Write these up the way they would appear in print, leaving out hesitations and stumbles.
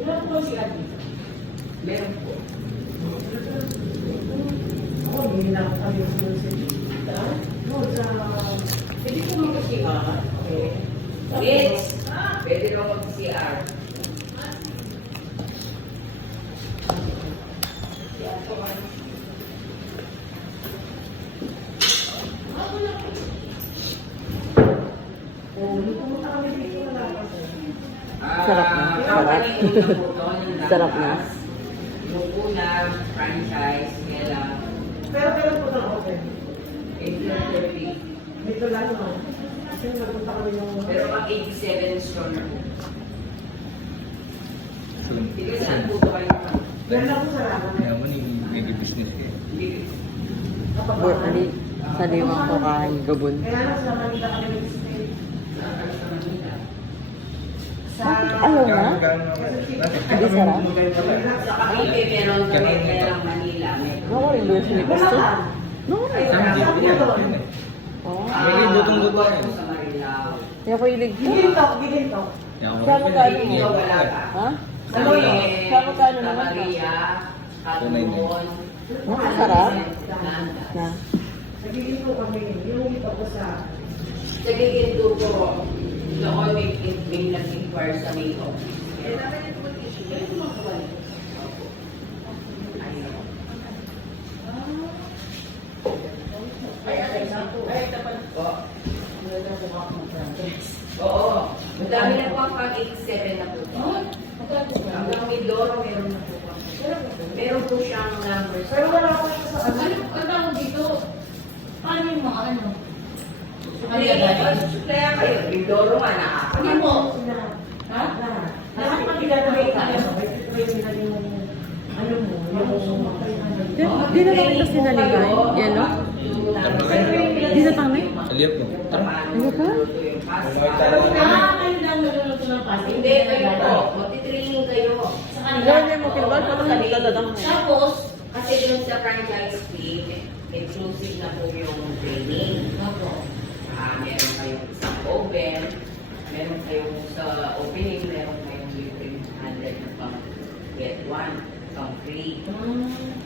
Ilan po si Ate? Meron po. Ako, hindi na ako kami sa Tita. No, sa... Pwede ko mag-CR. Okay. Yes! Pwede raw mag-CR. Oh, nung pumunta kami dito, wala pa siya. Sarap na. Sarap. Sarap na. Yung una, franchise, kaya lang, Pero kailan po na open? 1830. Dito lang, no? Kasi nagpunta kami yung... Pero pag 87 store na po. Ikaw saan po ito kayo naman? Yan lang po sa ramen. Kaya mo may business eh. Bur, ali, sa limang ko kain gabon. Kaya lang sa Manila kami nag-stay. Sa... Ayaw na? Hindi sarap? Sa Cavite meron kami, kaya lang Manila. Ako rin doon sa Lipasto. No. Oh. May lutong-luto Sa yan. Marilao. Kaya ko ilig ko. Giginto. Sa magkano mo? Iyo, wala ka. Ha? Sa Ano yun? Sa magkano Sa naman ka? Maria, Katumon, Masarap? Nanda. Na. Nagiginto kami. Yung ito ko sa... Sa Giginto ko, doon may nag-inquire sa Mayo. Oo. Madami na po ang pag-87 na po. Hanggang may Doro, meron na po. Meron po siyang numbers. Pero wala pa siya sa ano. Ano dito? Paano yung mga ano? Kaya kayo, may Doro nga nakakalaman. Hindi mo. Lahat. Ha? Lahat. Lahat magkilala tayo. Ito yung ano mo, yung... Di na lang ito sinaligay. Yan no? Di na tamay? Aliyap mo. Ano ka? Kayo lang naluluto ng pasta. Hindi, kayo po. Magti-training kayo. Sa kanila. Gawin niya mo kimbal. Paano ka magdadadang mo? Tapos, Kasi dun sa franchise fee, exclusive na po yung training. Meron kayong isang open, meron kayong sa opening, meron kayong libreng 100 na pang get one, pang free.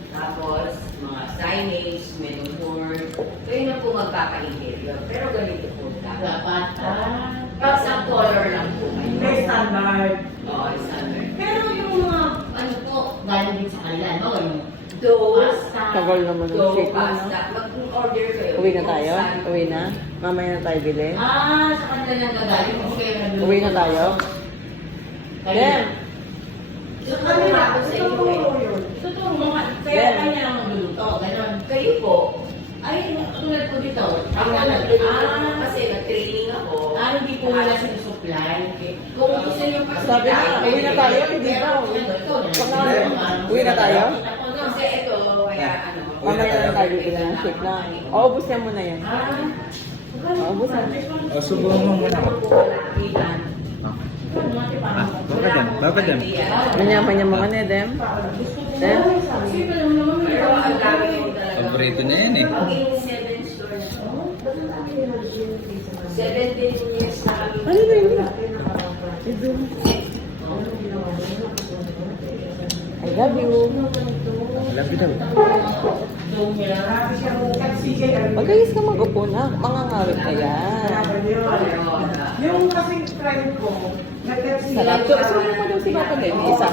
Tapos, mga signage, menu board, kayo na po magkaka-interior. Pero ganito po dapat. dapat. Isang color lang po kayo. Hindi standard. Oo, standard. Pero yung mga ano po, galing din sa kanila, no? Yung Those, Tagal naman ng dough shake mo, no? pasta, mag-order kayo. Uwi na tayo? Uwi na? Mamaya na tayo bili? sa kanila lang nagaling. Kasi kayo nagluluto. Uwi na tayo? Then, Yung kanila po sa inyo eh. yun. Totoo mga, kaya kanya lang magluluto. Ganon. Kayo po, Ay, tulad ko dito. ang kasi nag-training ako. Hindi po wala sinusupply. Kung gusto niyo pa sabi na, uwi na tayo? Hindi ba? Uwi na tayo? Kasi ito, kaya ano. Mamaya na tayo bili ng shake na. O, ubus niya muna yan. O, ubus na. O, subuhan mo muna. Baka dyan. Baka dyan. Nanyaman niya mga nedem. Then, Pero ang dami ko talaga. Paborito niya yan eh. Maging 7 stores. 17 years na kami. ano na yun? I love you. Alam ko daw. Marami siyang katsige. Magayos ka mag-upo na. Mga ngawit ka yan. Yung kasing friend ko, nag-katsige. Sarap. So mo daw si Papa Len? Isa.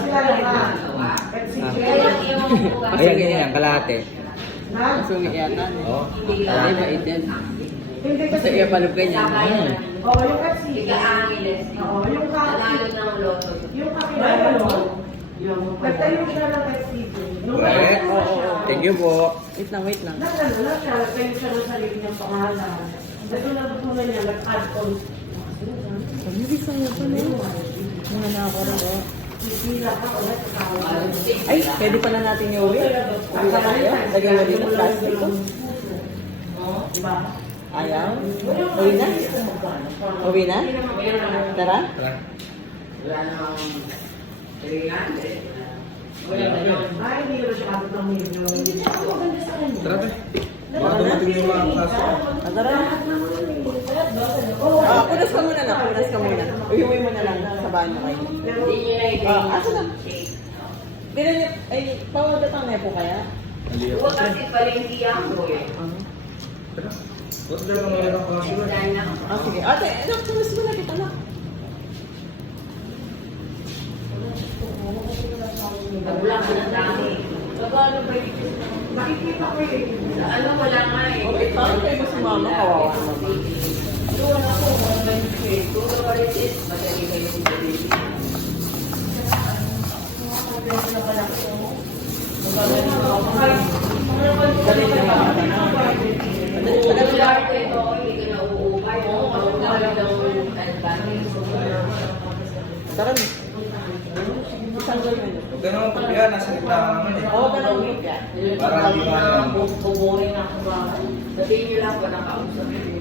Ayan, yan. Kalahati. Sungi yata. Oo. Ay, mait yan. Hindi Kasi kasi. iya palog ganyan. Oo, yung katsige. Ika-Angeles. Oo, yung Nanalo ng loto. yung kakilala mo, nagtayo siya ng katsige. Eh, thank you po. Wait lang, wait lang. Nagano na siya, nagtayo siya ng sarili niyang pangalan. Nagulabot mo na niya, nag-add-on. Hindi sa iyo pa na yun. Mga nakakaro. Sisila ka ulit sa tawag. Ay, pwede pala natin yung uwi. Uwi na tayo. Lagyan mo dito plastic ko. Diba? Ayaw. Uwi na? Uwi na? Tara. Tara. Wala namang 300. Ay, hindi ko siya abot ng milyon. Hindi na ako maganda sa kanya. Tara. Baka dumating yung mga kaso. Tara na. Punas ka muna na. Punas ka muna. Uwi mo na lang sa banyo kayo. Hindi nyo na Asa na? Ganun niya, ay, pawagatang na po kaya? Huwag kasi Valencia mo eh. Huwag na lang mga kaso. Sige. Ate, punas mo na kita na. Nagbulang ko ng dami. Magkano ba yun? Makikita ko eh. Sa ano wala nga eh. Okay, paano kayo mo sumama? Kawawa naman. Doon ako, 120. Kung what it is, madali kayo yung delivery. Pwede na pala ko. Dali na lang. Kung large ito, hindi ka na uuupay. Kung mahalaga ng advantage. Tara na. Isang gawin. Huwag ka naman pagkaya, nasa gitna ka naman eh. Oo, ganun yung kaya. Parang hindi mo alam. Buburing ako ba? Sabihin nyo lang po nakakausap yung